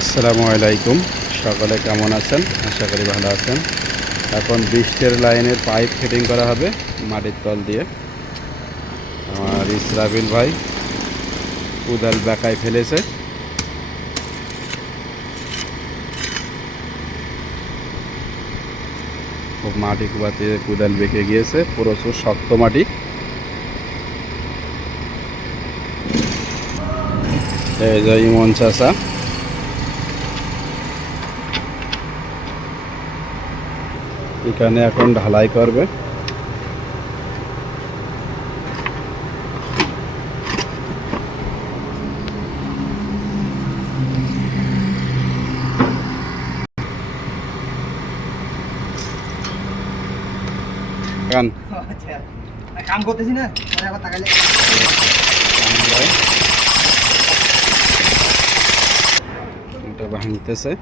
আসসালামু আলাইকুম, সকলে কেমন আছেন? আশা করি ভালো আছেন। এখন বৃষ্টির লাইনের পাইপ ফিটিং করা হবে মাটির তল দিয়ে। আমার ইসরাবিল ভাই কুদাল বেঁকায় ফেলেছে। খুব মাটি কুবাতে কুদাল বেঁকে গিয়েছে, প্রচুর শক্ত মাটি। এই যে ইমন চাচা এখানে এখন ঢালাই করবে। কাম করতেছি না, আবার তাকাইলে এটা ভাঙতেছে।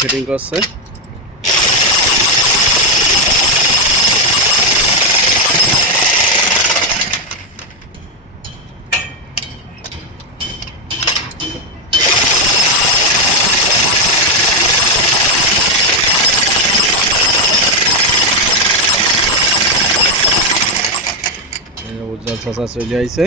ফিটিং করছে। উজ্জ্বল চাচা চলে আইছে।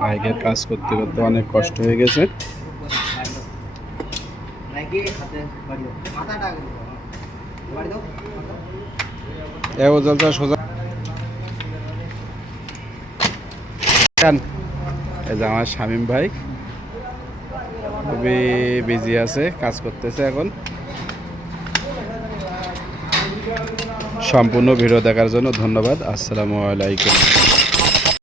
বাইকের কাজ করতে করতে অনেক কষ্ট হয়ে গেছে। সোজা এই যে আমার শামীম ভাই খুবই বিজি আছে, কাজ করতেছে এখন। সম্পূর্ণ ভিডিও দেখার জন্য ধন্যবাদ। আসসালামু আলাইকুম।